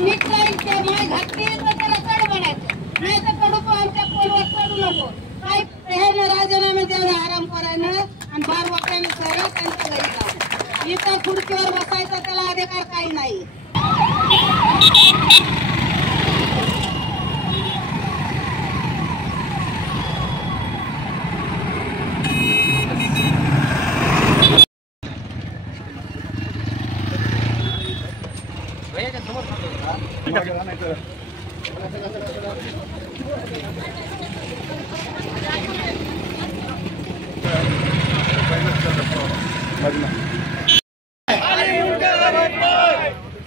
नीट जाईल ते माय घातली तर त्याला चढ बनायचं, नाही तर कडू आमच्या पोलवर चढू नको. काही हे राजीनामे द्यावे आराम करायला आणि बार वाट्याने सरळ त्यांच्या घरी जाऊ. इथं खुर्चीवर बसायचा त्याला अधिकार काही नाही.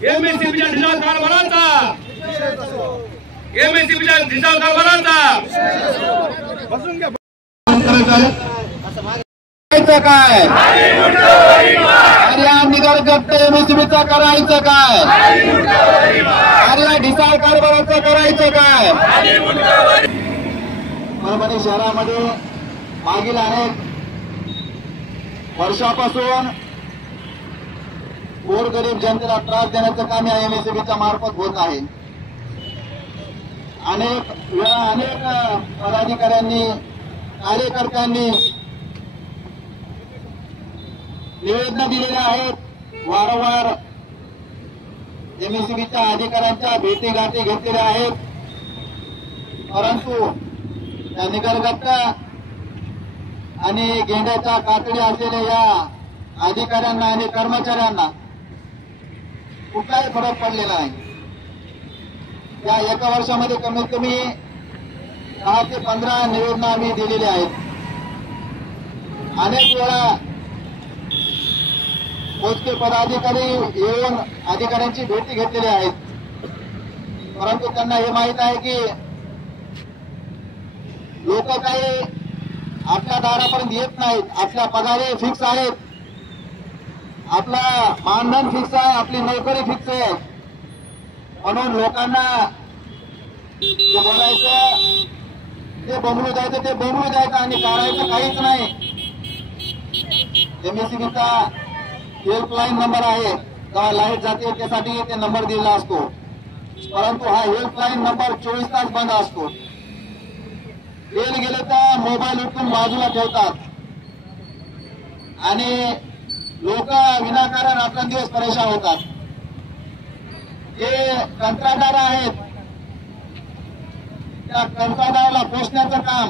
एमएससीबीच्या ढिसाळ कारभाराचा एमएससीबीच्या ढिसाळ कारभाराचा काय अरे निकाल गप्प एमएससीबीचा करायचं काय, अरे ढिसाळ कारभाराचं करायचं काय. परभणी शहरामध्ये मागील अनेक वर्षापासून गोरगरीब जनतेला त्रास देण्याचं काम या एमएससीबीच्या मार्फत होत आहे. अनेक वेळा अनेक पदाधिकाऱ्यांनी कार्यकर्त्यांनी निवेदन दिलेले आहेत. वारंवार एमएससीबीच्या अधिकाऱ्यांच्या भेटीगाठी घेतलेल्या आहेत. परंतु त्या निगरगट्टा आणि गेंड्याच्या कातडी असलेल्या या अधिकाऱ्यांना आणि कर्मचाऱ्यांना कुठलाही फरक पडलेला नाही. या एका वर्षामध्ये कमीत कमी 10 ते 15 निवेदन आम्ही दिलेली आहेत. अनेक वेळा मोजके पदाधिकारी येऊन अधिकाऱ्यांची भेटी घेतलेली आहेत. परंतु त्यांना हे माहीत आहे की लोक काही आपल्या दारापर्यंत येत नाहीत. आपल्या पगारी फिक्स आहेत, आपला मानधन फिक्स आहे, आपली नोकरी फिक्स आहे. म्हणून लोकांना जे बोलायचं ते बोंबलू द्यायचं ते बोंबलू द्यायचं आणि करायचं काहीच नाही. एमएससीबीचा हेल्पलाईन नंबर आहे, जेव्हा लाईट जाते त्यासाठी ते नंबर दिलेला असतो. परंतु हा हेल्पलाईन नंबर 24 तास बंद असतो. बेल गेले तर मोबाईल उठून बाजूला ठेवतात आणि लोक विनाकारण रात्रंदिवस परेशान होतात. जे कंत्राटदार आहेत त्या कंत्राटदाराला पोचण्याचं काम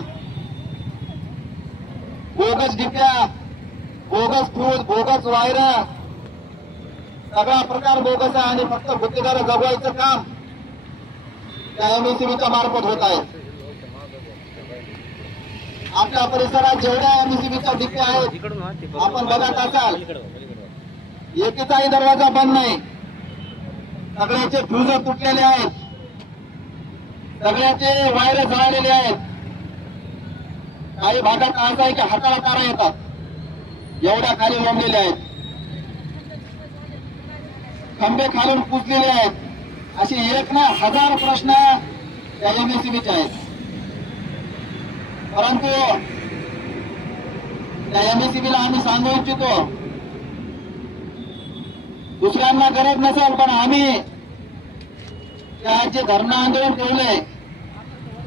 बोगस डिप्या, बोगस फ्यूज, बोगस वायर, सगळा प्रकार बोगस आहे आणि फक्त गुत्तेदार जगवायचं काम त्या एमएससीबीच्या मार्फत होत आहे. आपल्या परिसरात जेवढ्या एमएससीबीच्या डिप्या आहेत आपण बघत असाल, एकीचाही दरवाजा बंद नाही. सगळ्याचे फ्यूज तुटलेले आहेत, सगळ्याचे वायर जळालेले आहेत. काही भागात असं आहे की हाताला तारा येतात, एवढ्या खाली लोंबलेले आहेत. खंबे खालून पुजलेले आहेत. अशी 1 ना 1000 प्रश्न या एमएससीबीचे आहेत. परंतु त्या एमएससीबीला आम्ही सांगू इच्छितो, दुसऱ्यांना गरज नसेल पण आम्ही त्या जे धरणं आंदोलन ठेवले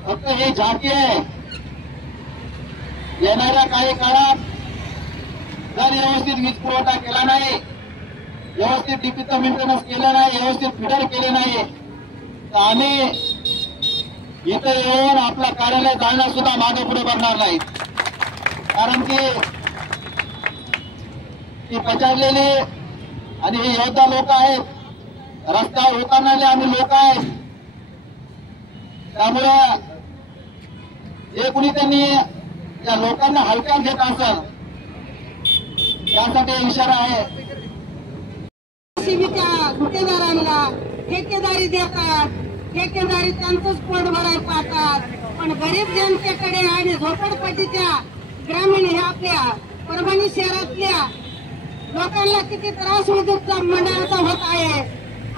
फक्त ही झाकी आहे. येणाऱ्या काही काळात जर व्यवस्थित वीज पुरवठा केला नाही, व्यवस्थित डीपीचं मेंटेनन्स केलं नाही, व्यवस्थित फिडर केले नाही तर आम्ही इथे येऊन आपलं कार्यालय जाणं सुद्धा मागे पुढे करणार नाही. कारण की ती पछाडलेली आणि हे योद्धा लोक आहेत, रस्त्यावर उतरणारे आम्ही लोक आहेत. त्यामुळे जे कुणी त्यांनी या लोकांना हलक्यात घेत असेल त्यासाठी इशारा आहे. एमएससीबीच्या गुत्तेदारांना ठेकेदारी देतात, ठेकेदारी त्यांचंच पोट भरायला पाहतात. पण गरीब जनतेकडे आणि झोपडपट्टीच्या ग्रामीण ह्या आपल्या परभणी शहरातल्या लोकांना किती त्रास विद्युत मंडळाचा होत आहे.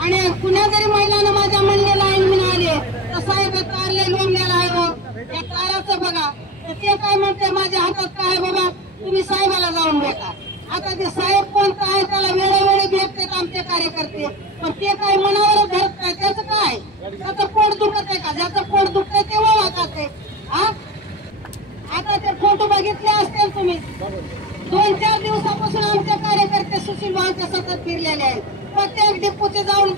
आणि कुण्या जरी महिलांना माझ्या म्हणले लाईन मिळाले तर साहेब तारले लोंबलेला आहे. या ताराचं बघा तर ते काय म्हणते माझ्या हातात काय बाबा तुम्ही साहेबाला जाऊन भेटा. आता ते साहेब कोणता आहे त्याला वेळोवेळी भेटतात आमचे कार्यकर्ते, पण ते काय मनावर धरत काय त्याचं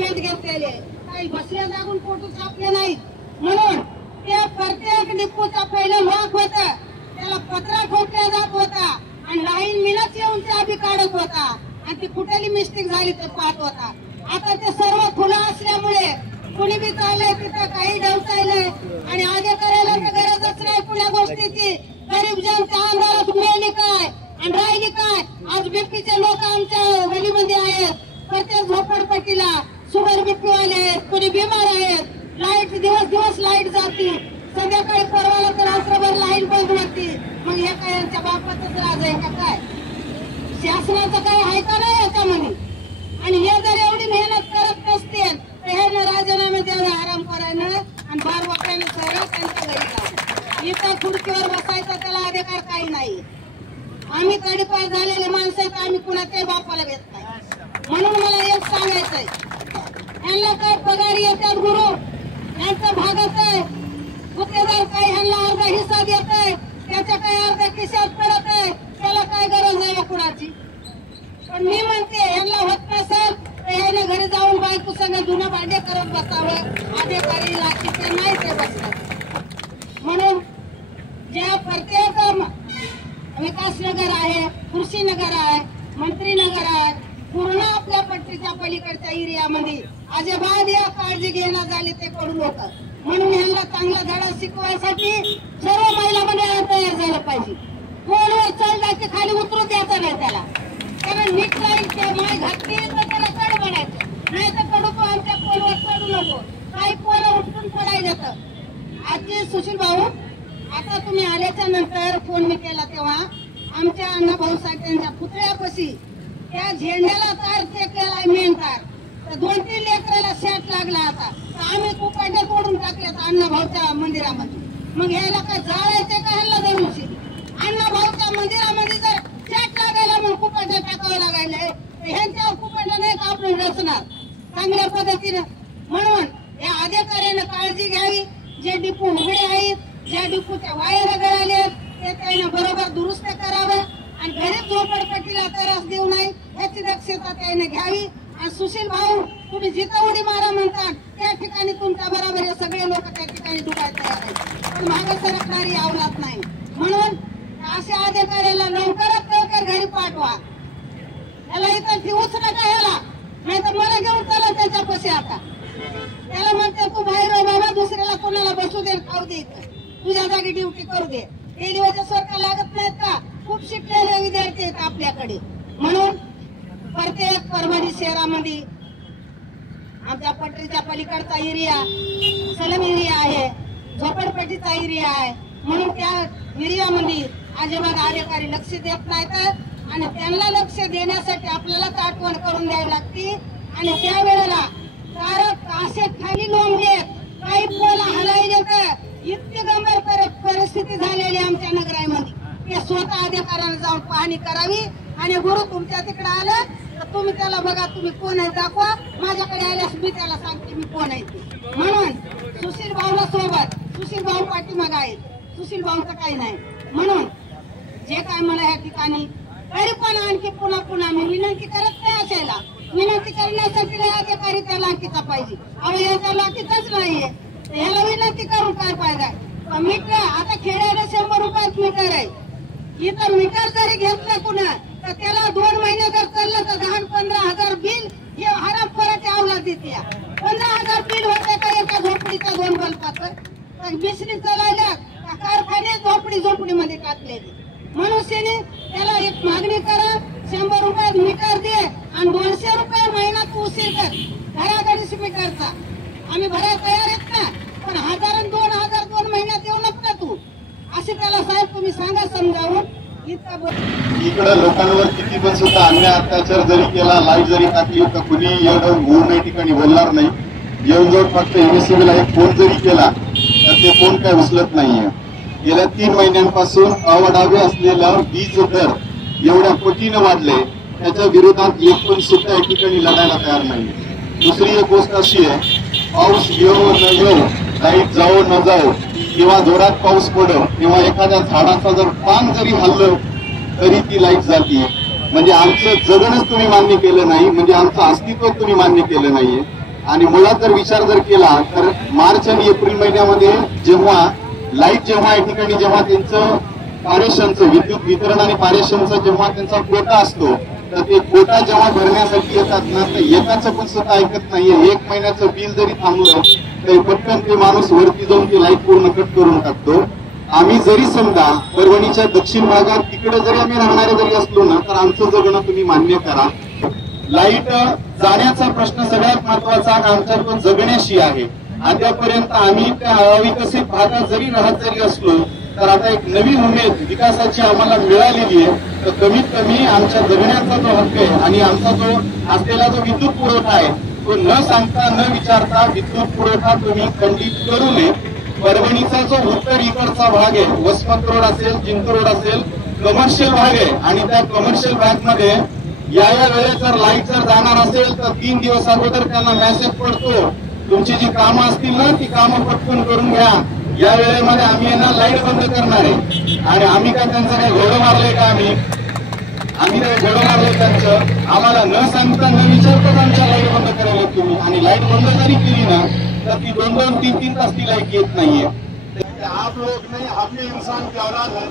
ताब्यात घेतलेले, काही बसल्या जागून फोटो छापले नाहीत. म्हणून त्या प्रत्येक डिपोचा पहिलं लॉक होतं, त्याला पत्रा ठोकला जात होता आणि लाईन मिनच येऊन चाबी काढत होता आणि ती कुठली मिस्टेक झाली ते पाहत होता. आता ते सर्व खुलं असल्यामुळे कुणी बी चाललंय तिथं काही डवचायलंय आणि आगे करायला तर गरजच नाही कुण्या गोष्टीची. गरीब जनता अंधारात मिळाली काय आणि राहिली काय. आज बीपीचे लोक आमच्या गलीमध्ये आहेत, प्रत्येक झोपडपट्टीला शुगर बीपी वाले आहेत, कुणी बिमार आहेत. लाईट दिवस लाईट जाती, संध्याकाळी परवाला तर रात्रभर लाईट बंद होती. मग हे काय यांच्या बापाचंच राज आहे का काय? शासनाचं काय आहे का नाही याच्यामध्ये? आणि हे जर एवढी मेहनत करत नसतील तर हे राजीनामे द्यावे आराम करायला आणि बार वाटायला सरळ त्यांच्या घरी जावं. इथं खुर्चीवर बसायचा त्याला अधिकार काही नाही. आम्ही तडीपार झालेले माणसं आहेत, आम्ही कुणाच्याही बापाला घेत नाही. म्हणून मला एक सांगायचंय, यांना काय पगार येतात गुरु, यांचं भागत आहे. गुत्तेदार काय ह्यांना अर्धा हिस्सा देत आहे, त्याच्या काय अर्धा खिशात पडत आहे, त्याला काय गरज आहे कुणाची. पण मी म्हणते यांना होत नसेल तर याने घरी जाऊन बायको संग जुनं भांडे करत बसावं. अधिकारी लाचीचे नाही ते बसतात. म्हणून ज्या प्रत्येक विकासनगर आहे, कृषीनगर आहे, मंत्रीनगर आहे, पूर्ण आपल्या पट्टीच्या पलीकडच्या एरियामध्ये अजिबात या काळजी घेणं झाली ते करू लोक. म्हणून यांना चांगला धडा शिकवायसाठी सर्व महिला मंडळ तयार झालं पाहिजे. फोनवर चढला की खाली उतरू द्यायचं नाही त्याला, कारण नीट राहील ते माय घातली तर त्याला चढ बनायचं, नाही तर कडू तो आमच्या फोनवर चढू नको. काही पोरं उठून पडायला जातं. आजचे सुशील भाऊ, आता तुम्ही आल्याच्या नंतर फोन मी केला तेव्हा आमच्या अण्णाभाऊ साठ्यांच्या पुतळ्यापाशी त्या झेंड्याला तार केलाय, मेन तार. तर 2-3 लेकराला शॅट लागला. आता आम्ही कुपाट्या तोडून टाकल्यात अण्णाभाऊच्या मंदिरामध्ये. मग ह्याला काय जाळायचे का ह्याला धरूशी? अण्णाभाऊच्या मंदिरामध्ये जर शॅट लागायला मग कुपाट्या टाकावं लागायला तर ह्यांच्यावर कुपाट्या नाही का आपण रचणार चांगल्या पद्धतीनं. म्हणून या अधिकाऱ्यानं काळजी घ्यावी. जे डिपो उघडे आहेत, ज्या डिपोच्या वायर गळाले ते त्याने बरोबर दुरुस्त करावं आणि गरीब झोपडपट्टीला त्रास देऊ नये याची दक्षता त्याने घ्यावी. आणि सुशील भाऊ, तुम्ही जिथं उडी मारा म्हणतात त्या ठिकाणी तुमच्या बरोबर हे सगळे लोक त्या ठिकाणी डुबायला तयार आहेत, पण मागे सरकणारी अवलाद नाही. म्हणून अशा अधिकाऱ्याला लवकरात लवकर घरी पाठवा. त्याला इथं ठेवूच नका ह्याला, नाही तर मला घेऊन चला त्याच्यापाशी. आता त्याला म्हणते तू बाहेर बाबा, दुसऱ्याला कोणाला बसू दे, खाऊ दे, तुझ्या जागी ड्युटी करू दे. डेली वजा सरकार लागत नाहीत का? खूप शिकलेले विद्यार्थी आहेत आपल्याकडे. म्हणून प्रत्येक परभणी शहरामध्ये आमच्या पट्टीच्या पलीकडचा एरिया सलम एरिया आहे, झोपडपट्टीचा एरिया आहे. म्हणून त्या एरियामध्ये अजिबात अधिकारी लक्ष देत नाहीत आणि त्यांना लक्ष देण्यासाठी आपल्यालाच आठवण करून द्यावी लागते. आणि त्यावेळेला असे खाली लोंबले, काही पोला हलायले तर इतकी गंभीर परिस्थिती झालेली आमच्या नगरामध्ये. ते स्वतः अधिकाऱ्याने जाऊन पाहणी करावी. आणि गुरु तुमच्या तिकडे आलं तर तुम्ही त्याला बघा, तुम्ही कोण आहे दाखवा. माझ्याकडे आल्यास मी त्याला सांगते मी कोण आहे ते. म्हणून सुशील भाऊला सोबत, सुशील भाऊ पाठीमाग आहेत, सुशील भाऊचं काही नाही. म्हणून जे काय मला या ठिकाणी तरी पण आणखी पुन्हा मी विनंती करत नाही. असायला विनंती करण्यासाठी अधिकारी त्या लाखीचा पाहिजे. अहो याच्या लाखीचाच नाहीये, याला विनंती करून काय फायदा? मीटर आता खेड्याला 100 रुपयात मीटर आहे. इथं मीटर जरी घेतलं कुणा तर त्याला 2 महिने जर चाललं तर 10-15 बिल हे हरामखोराची अवलाद देते. 15,000 बिल होते का एका झोपडीच्या 2 बल्बाचं? बिसरी चालायला कारखाने झोपडीमध्ये टाकलेली. मनुष्याने त्याला एक मागणी करा, 100 रुपयात मीटर दे आणि 200 रुपये महिना तू उशीर कर घराघरीच मीटरचा. आम्ही भरायला तयार आहेत ना, पण 1,000-2,000 2 महिन्यात देऊ नको तू. असे त्याला साहेब तुम्ही सांगा समजावून. इकडे लोकांवर किती पण सुद्धा अन्याय अत्याचार जरी केला, लाईट जरी टाकली तर कुणी एवढं मूळ नाही ठिकाणी बोलणार नाही. येऊन फक्त एमएससीबीला एक फोन जरी केला तर ते फोन काय उचलत नाहीये. गेल्या 3 महिन्यांपासून अवडावे असलेला वीज दर एवढ्या पटीनं वाढले, त्याच्या विरोधात एक पण सुद्धा या ठिकाणी लढायला तयार नाही. दुसरी एक गोष्ट अशी आहे, पाऊस येऊ न येऊ, लाईट जाओ न जाओ, किंवा जोरात पाऊस पडो किंवा एखाद्या झाडाचा जर पान जरी हल्लं तरी ती लाईट जाते. म्हणजे आमचं जगणच तुम्ही मान्य केलं नाही, म्हणजे आमचं अस्तित्व तुम्ही मान्य केलं नाहीये. आणि मुळात जर विचार जर केला तर मार्च आणि एप्रिल महिन्यामध्ये जेव्हा लाईट जेव्हा या ठिकाणी जेव्हा त्यांचं पारेषणचं विद्युत वितरण आणि पारेषणचं जेव्हा त्यांचा कोटा असतो तर ते कोटा जेव्हा भरण्यासाठी येतात ना तर एकाचं पण सुद्धा ऐकत नाहीये. 1 महिन्याचं बिल जरी थांबलं तरी पटकन ते माणूस वरती जाऊन ती लाईट पूर्ण कट करून टाकतो. आम्ही जरी समजा परभणीच्या दक्षिण भागात तिकडे जरी आम्ही राहणारे जरी असलो ना तर आमचं जगणं तुम्ही मान्य करा. लाईट जाण्याचा प्रश्न सगळ्यात महत्वाचा आणि आमच्या तो जगण्याशी आहे. अद्यापर्यंत आम्ही त्या अविकसित भागात जरी राहत जरी असलो तर आता एक नवी उमेद विकासाची आम्हाला मिळालेली आहे. तर कमीत कमी आमच्या जगण्याचा जो हक्क आहे आणि आमचा जो असलेला जो विद्युत पुरवठा आहे तो न सांगता न विचारता विद्युत पुरवठा तुम्ही खंडित करू नये. परभणीचा जो उत्तर इकडचा भाग आहे वसमत रोड असेल जिंतूर रोड असेल कमर्शियल भाग आहे आणि त्या कमर्शियल भाग मध्ये या वेळेस जर लाईट जर जाणार असेल तर 3 दिवस अगोदर त्यांना मेसेज पडतो तुमची जी कामं असतील ना ती कामं पटकन करून घ्या. या वेळेमध्ये आम्ही यांना लाईट बंद करणार आहे आणि आम्ही काय त्यांचं काही घोडं मारलंय का आम्ही काही घोडं मारलंय त्यांचं आम्हाला न सांगता न विचारताच आमच्या लाईट बंद करायला तुम्ही आणि लाईट बंद जरी केली ना तर ती 2-2, 3-3 तास ती लाईट येत नाहीये. आप लोग नहीं हम भी इंसान की औलाद है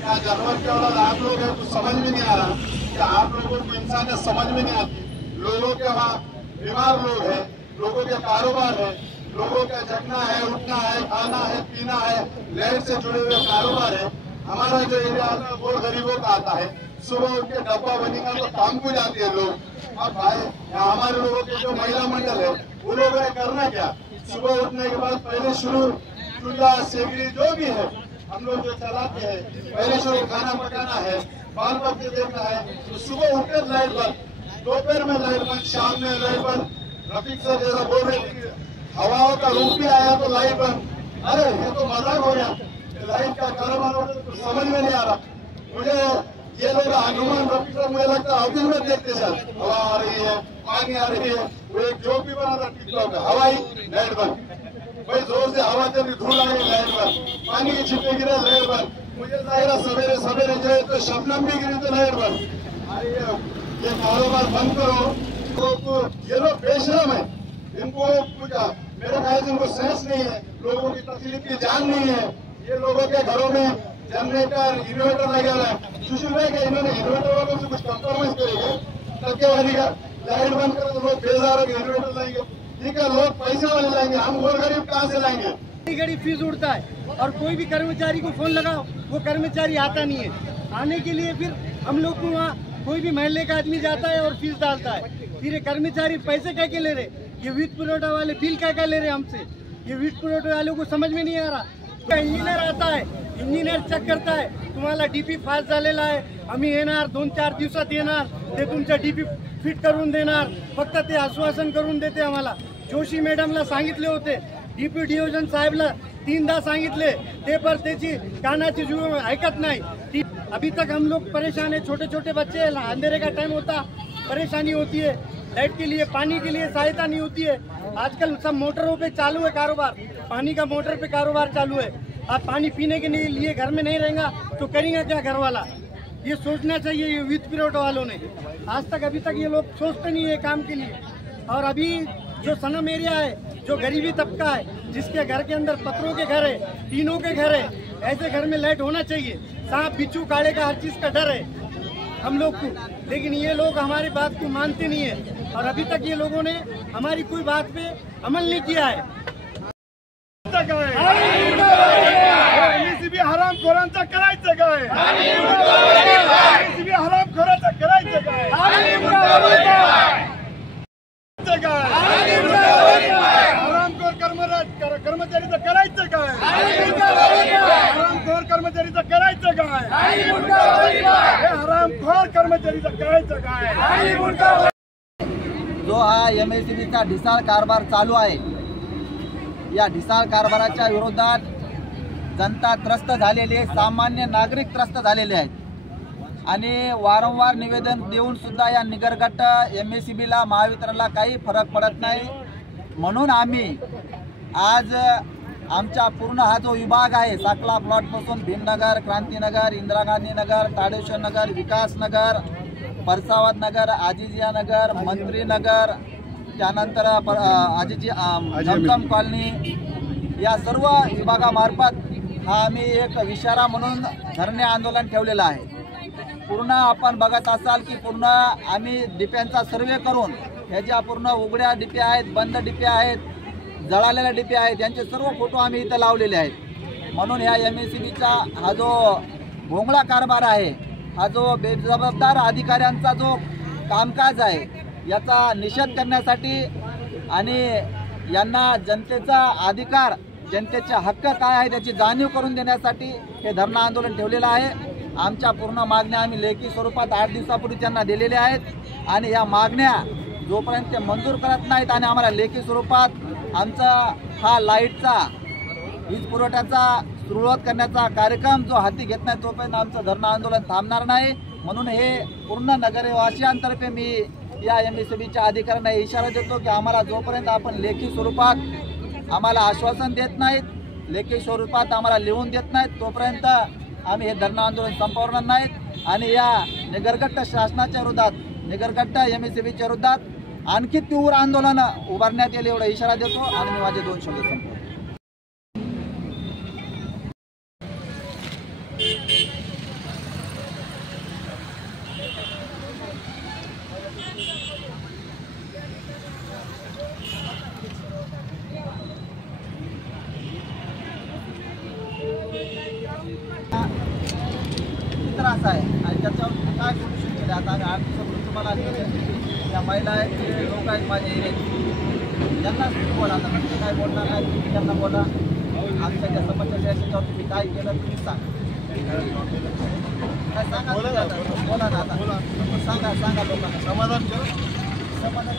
क्या जानवर की औलाद आप लोग है तो समझ में नहीं आ रहा कि आप लोगों को इंसानियत समझ में नहीं आती. लोगों के वहाँ बीमार लोग हैं, लोगों के कारोबार है, लोगों का जगना है उठना है खाना है पीना है लाइट से जुड़े हुए कारोबार है. हमारा जो एरिया वो गरीबों का आता है. सुबह उठ के डब्बा बनेगा तो काम को जाते हैं लोग. अब भाई हमारे लोगों के जो महिला मंडल है वो लोग करना क्या सुबह उठने के बाद पहले शुरू चूल्हा सेगड़ी जो भी है हम लोग जो चलाते हैं पहले शुरू खाना पकाना है बाल बच्चे देखना है. तो सुबह उठकर लाइट बंद, दोपहर में लाइट बंद, शाम में लाइट बंद. रफीक सर जैसा बोल रहे थे हवाओं का रूप भी आया तो लाइट बंद. अरे ये तो मजाक हो गया. लाइट का कारोबार हो तो समझ में नहीं आ रहा मुझे. ये लोग हनुमान रफीक सर मुझे लगता है ऑफिस में देखते सर हवा आ रही है पानी आ रही है. वो एक जोक भी बना था टिकटॉक में हवाई लाइट बंद. भाई जोर से हवा चली धूल आ गई लाइट बंद, पानी की छिपे गिरे लाइट बंद. मुझे जाहिर सवेरे सवेरे जो है तो शबनम भी गिरी तो लाइट बंद. ये कारोबार बंद करो. तो ये लोग बेशरम है. इनको कुछ मेरे ख्याल से इनको सेंस नहीं है. लोगों की तकलीफ की जान नहीं है. ये लोगों के घरों में जनरेटर इन्वर्टर लगा हुआ है. सुशील भाई का इन्होंने इन्वर्टर वालों से कुछ कॉम्प्रोमाइज करेंगे टक्केवारी का. लाइट बंद करो तो लोग बेजार होकर इन्वर्टर लाएंगे. ठीक है लोग पैसे वाले लाएंगे, हम और गरीब कहाँ से लाएंगे. गरीब फीस उड़ता है और कोई भी कर्मचारी को फोन लगाओ वो कर्मचारी आता नहीं है. आने के लिए फिर हम लोग को वहाँ कोई भी महल्ले का आदमी जाता है और फीस डालता है. फिर ये कर्मचारी पैसे क्या के ले रहे, ये वित्त पुरवठा वाले बिल क्या ले रहे हमसे. ये वित्त पुरवठा वालों को समझ में नहीं आ रहा. इंजिनियर आता है, इंजिनियर चेक करता है तुम्हाला डीपी फास्ट झालेला आहे आम्ही येणार 2-4 दिवसात येणार ते तुमचा डीपी फिट करून देणार. फक्त ते आश्वासन करून देते आम्हाला. जोशी मॅडमला सांगितले होते डीपी डिव्हिजन साहेबला 3दा सांगितले ते पर त्याची कानाची जुळ ऐकत नाही. अभी तक हम लोग परेशान है. छोटे छोटे बच्चे अंधेरे का टाइम होता परेशानी होती है. लाइट के लिए पानी के लिए सहायता नहीं होती है. आजकल सब मोटरों पे चालू है कारोबार. पानी का मोटर पे कारोबार चालू है. आप पानी पीने के लिए घर में नहीं रहेगा तो करेंगे क्या घर वाला. ये सोचना चाहिए ये वित्त पुरवठा वालों ने. आज तक अभी तक ये लोग सोचते नहीं है काम के लिए. और अभी जो सनम एरिया है जो गरीबी तबका है जिसके घर के अंदर पत्थरों के घर है टीनों के घर है ऐसे घर में लाइट होना चाहिए. सांप बिच्छू काड़े का हर चीज का डर है हम लोग को. लेकिन ये लोग हमारी बात को मानते नहीं है और अभी तक ये लोगों ने हमारी कोई बात पे अमल नहीं किया है. एमएससीबी हरामखोरांचा करायचं काय. एमएससीबी हरामखोरांचं करायचं काय. हरामखोर कर्मचारीचं करायचं काय. हरामखोर कर्मचारीचं करायचं काय. हरामखोर कर्मचारीचं करायचं काय. जो हा एमएससीबीचा ढिसाळ कारभार चालू आहे या ढिसाळ कारभाराच्या विरोधात जनता त्रस्त झालेली आहे. सामान्य नागरिक त्रस्त झालेले आहेत आणि वारंवार निवेदन देऊन सुद्धा या निगरगट एमएससीबीला महावितरणला काही फरक पडत नाही. म्हणून आम्ही आज आमचा पूर्ण हा जो विभाग आहे साकला प्लॉटपासून भीमनगर क्रांतीनगर इंदिरा गांधी नगर ताडेश्वर नगर विकास नगर परसावत नगर आजिजिया नगर मंत्री नगर त्यानंतर आजीची झमझम कॉलनी, या सर्व विभागामार्फत हा आम्ही एक इशारा म्हणून धरणे आंदोलन ठेवलेलं आहे। पूर्ण आपण बघत असाल की पूर्ण आम्ही डिप्यांचा सर्वे करून ह्याच्या पूर्ण उघड्या डिप्या आहेत, बंद डिप्या आहेत, जळालेल्या डिप्या आहेत, यांचे सर्व फोटो आम्ही इथं लावलेले आहेत। म्हणून ह्या MSEBचा हा जो भोंगळा कारभार आहे, हा जो बेजबाबदार अधिकाऱ्यांचा जो कामकाज आहे, याचा निषेध करण्यासाठी आणि यांना जनतेचा अधिकार, जनतेचे हक्क काय आहे त्याची जाणीव करून देण्यासाठी हे धरणं आंदोलन ठेवलेलं आहे। आमच्या पूर्ण मागण्या आम्ही लेखी स्वरूपात 8 दिवसापूर्वी त्यांना दिलेल्या आहेत आणि या मागण्या जोपर्यंत ते मंजूर करत नाहीत आणि आम्हाला लेखी स्वरूपात आमचा हा लाईटचा, वीज पुरवठ्याचा सुरुवात करण्याचा कार्यक्रम जो हाती घेत नाही तोपर्यंत आमचं धरणं आंदोलन थांबणार नाही। म्हणून हे पूर्ण नगरवासियांतर्फे मी या MSEBच्या अधिकाऱ्यांना इशारा देतो की आम्हाला जोपर्यंत आपण लेखी स्वरूपात आम्हाला आश्वासन देत नाहीत, लेखी स्वरूपात आम्हाला लिहून देत नाहीत, तोपर्यंत आम्ही हे धरणं आंदोलन संपवणार नाहीत आणि या निगरगट्ट शासनाच्या विरोधात, निगरगट्ट MSEBच्या विरोधात आणखी तीव्र आंदोलन उभारण्यात येईल एवढा इशारा देतो आणि मी माझे 2 शब्द संपवतो। त्रास आहे आणि त्याच्यावर काय सोल्युशन केलं आता आम्ही 8 दिवसापूर्वी तुम्हाला या महिला आहेत, जे लोक आहेत माझ्या एरियात, त्यांना बोला, आता म्हणजे काय बोलणार नाही, तुम्ही त्यांना बोला, आमच्या ज्या समस्या त्याच्यावर तुम्ही काय केलं तुम्ही सांगा, काय सांगा, बोला ना आता, सांगा लोकांना, समाधान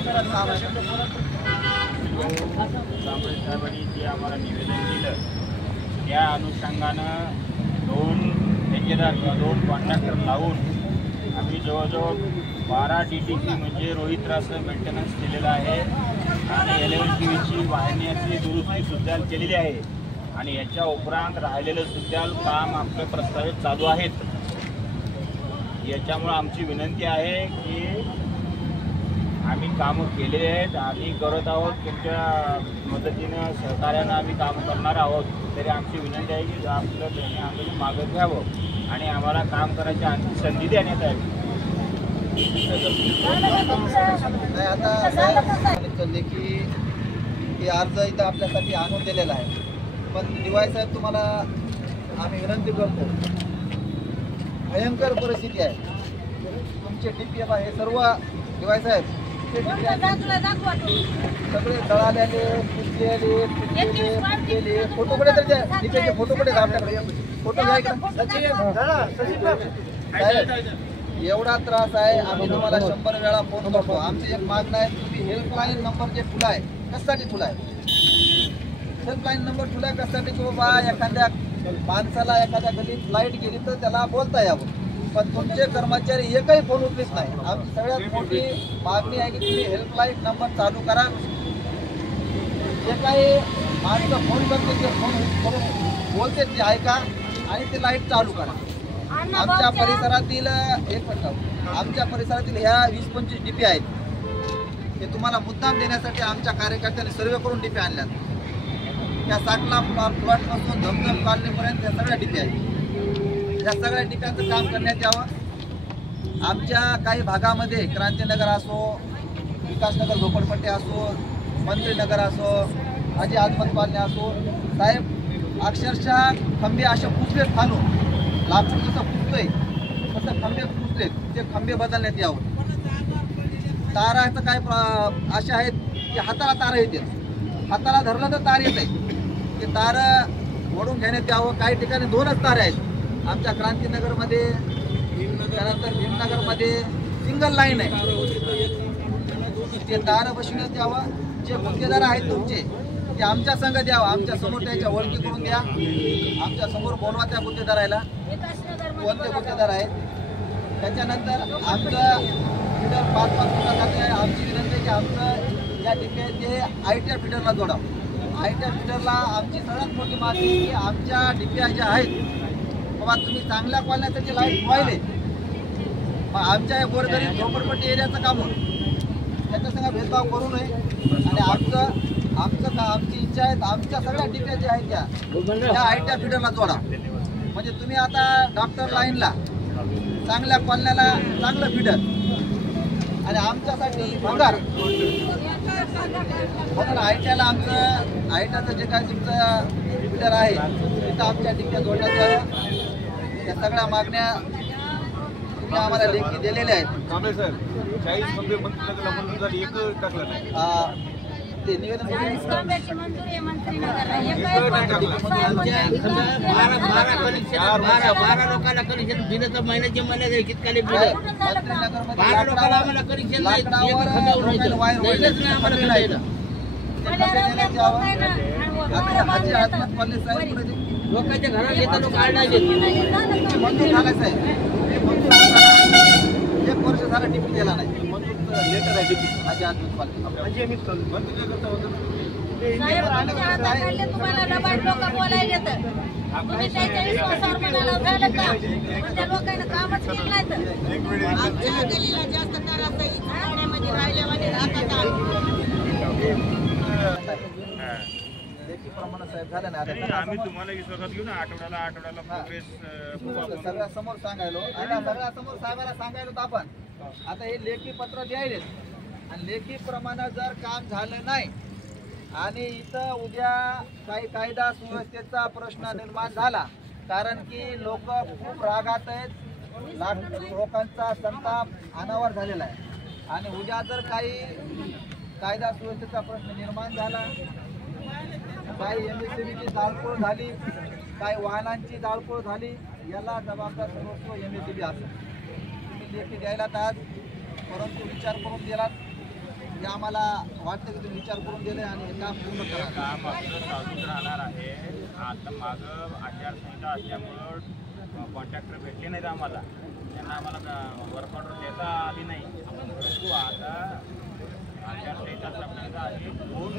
करायचं काम आहे। साहेबांनी जे आम्हाला निवेदन दिलं त्या अनुषंगानं 2 ठेकेदार किंवा 2 कॉन्ट्रॅक्टर लावून आम्ही जवळजवळ 12 DTC म्हणजे रोहित रास मेंटेनन्स केलेला आहे आणि LLTVची वाहिन्याची दुरुस्तीसुद्धा केलेली आहे आणि याच्या उपरांत राहिलेलं सुद्धा काम आपले प्रस्तावित चालू आहेत। याच्यामुळे आमची विनंती आहे की आम्ही कामं केलेले आहेत, आम्ही करत आहोत, तुमच्या मदतीनं सहकार्यानं आम्ही कामं करणार आहोत, तरी आमची विनंती आहे की आपलं धरणे आंदोलन मागं घ्यावं आणि आम्हाला काम करायची आणखी संधी देण्यात यावी। आता लेखी हे अर्ज इथं आपल्यासाठी आणून दिलेला आहे, पण DY साहेब तुम्हाला आम्ही विनंती करतो, भयंकर परिस्थिती आहे तुमचे DPF हे सर्व DY साहेब सगळे जळालेले, फुटलेले फोटोकडे तर DPFचे फोटोकडे आपल्याकडे फोटो एवढा त्रास आहे। आम्ही तुम्हाला 100 वेळा फोन करतो। आमची एक मागणं आहे, तुम्ही हेल्पलाईन नंबर जे खुला आहे कशासाठी खुला आहे, हेल्पलाईन नंबर खुला आहे कशासाठी की बाबा एखाद्या माणसाला एखाद्या गलीत लाईट गेली तर त्याला बोलता यावं, पण तुमचे कर्मचारी एकही फोन उचलत नाही। आमची सगळ्यात मोठी मागणी आहे की तुम्ही हेल्पलाईन नंबर चालू करा, जे काही माणसं फोन करते ते फोन करून बोलते ते ऐका आणि ते लाईट चालू करा। आमच्या परिसरातील आमच्या परिसरातील ह्या 20-25 DP आहेत, ते तुम्हाला मुद्दाम देण्यासाठी आमच्या कार्यकर्त्यांनी सर्वे करून DP आणल्यात। त्या साकला प्लॉटपासून झमझम कॉलनीपर्यंत या सगळ्या DP आहेत। या सगळ्या DPचं काम करण्यात यावं। आमच्या काही भागामध्ये क्रांतीनगर असो, विकासनगर झोपडपट्टी असो, मंत्रीनगर असो, हाजी आजमत कॉलनी असो, साहेब अक्षरशः खंबे असे पुसलेत खालून, लाकूड जसं पुसतोय तसं खंबे पुसलेत, ते खंबे बदलण्यात यावं। ताराचं काय अशा आहेत की हाताला तार येते, हाताला धरलं तर तार येत आहे, ते तार ओढून घेण्यात यावं। काही ठिकाणी 2च तारे आहेत आमच्या क्रांतीनगरमध्ये, त्यानंतर भीमनगरमध्ये सिंगल लाईन आहे, ते तार बसवण्यात यावं। जे गुत्तेदार आहेत तुमचे ते आमच्या संघ द्यावं, आमच्या समोर त्याच्या ओळखी करून द्या, आमच्या समोर बोलवा त्या गुत्तेदाराला कोणते गुत्तेदार आहेत। त्याच्यानंतर आमचं फिडर 5-5 फुटासाठी आहे। आमची विनंती आहे की आमचं या ठिकाणी ते ITR फिडरला जोडावं। ITR फिडरला आमची सगळ्यात मोठी मागणी की आमच्या DPI ज्या आहेत बाबा तुम्ही चांगल्या कॉलण्यासाठी लाईट व्हायले, मग आमच्या या गोरगरीब झोपडपट्टी एरियाचं काम होईल, त्याच्या संग भेदभाव करू नये आणि आमची इच्छा आहे आमच्या सगळ्या डिग्र्या ज्या आहेत त्या आयट्या फिडरला जोडा. म्हणजे तुम्ही आता डॉक्टर लाईनला चांगल्या कॉलन्याला चांगलं फिडर आणि आमच्यासाठी भंगार म्हणून आयट्याला आयट्याचं जे काय तुमचं फिडर आहे तिथं आमच्या डिग्र्या जोडण्याचं त्या सगळ्या मागण्या तुम्ही आम्हाला लेखी दिलेल्या आहेत. ते निवेदन बारा लोकांना कनेक्शन दिलं तर महिन्याच्या महिन्यात कितकाले बिल 12 लोकांना आम्हाला कनेक्शन नाही लोकांच्या घरात येतात लोक आळला मंजूर झाला साहेब. 1 वर्ष झाला टिपी दिला नाही. लेटर आहे टिपी माझ्या हातात तुम्हाला लबाड लोक बोलायला येतं. तुम्ही त्याच्या विश्वासावर म्हणाला झालं का त्या लोकांना कामच केलं नाही तर आमच्या गलीला जास्त त्रास आहे. ठाण्यामध्ये राहिल्यामध्ये राहतात. लेखी प्रमाणात साहेब झालं नाही. आम्ही तुम्हाला विश्वासात घेऊन आठवड्याला प्रोग्रेस सगळ्या समोर सांगायलो आणि सगळ्या समोर साहेबाला सांगायलो तर आपण आता हे लेखी पत्र द्यायलेच आणि लेखी प्रमाणात जर काम झालं नाही आणि इथं उद्या काही कायदा सुव्यवस्थेचा प्रश्न निर्माण झाला कारण की लोक खूप रागात आहेत. लोकांचा संताप अनावर झालेला आहे आणि उद्या जर काही कायदा सुव्यवस्थेचा प्रश्न निर्माण झाला काही MSCBची जाळपोळ झाली काही वाहनांची जाळपोळ झाली याला जबाबदार सर्वस्व MSCB असेल. तुम्ही लेखी द्यायला आज परंतु विचार करून दिलात हे आम्हाला वाटतं की तुम्ही विचार करून दिले आणि हे काम पूर्ण करा. काम आपलं चालूच राहणार आहे. आता मागं आचारसंहिता असल्यामुळं कॉन्ट्रॅक्टर भेटले नाहीत आम्हाला. त्यांना आम्हाला वर्क ऑर्डर देता आली नाही. परंतु आता आचारसंहिता संपण्याच्या आधी 2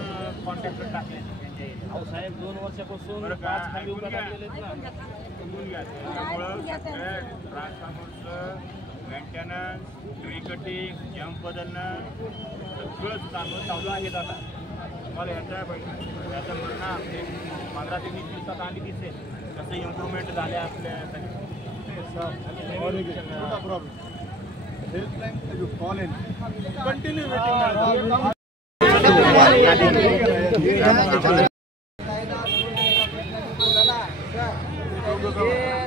कॉन्ट्रॅक्टर टाकले त्यांच्या एरियात. साहेब 2 वर्षापासून बरं का ऐकून घ्या. त्यामुळं सगळ्या ट्रान्सफॉर्मरचं मेंटेनन्स ट्री कटिंग जम्प बदलणं सगळंच कामं चालू आहेत. आता तुम्हाला याचं म्हणणं आपले 15 ते 20 दिवसात आली दिसेल कसं इम्प्रूव्हमेंट झाले आपल्या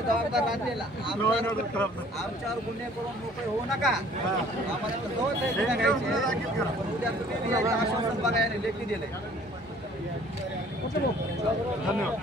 जबाबदार राहतील. आमच्यावर गुन्हे करून मोकळे होऊ नका. आम्हाला उद्या तुम्ही आश्वासन बघायला लेखी दिले. धन्यवाद.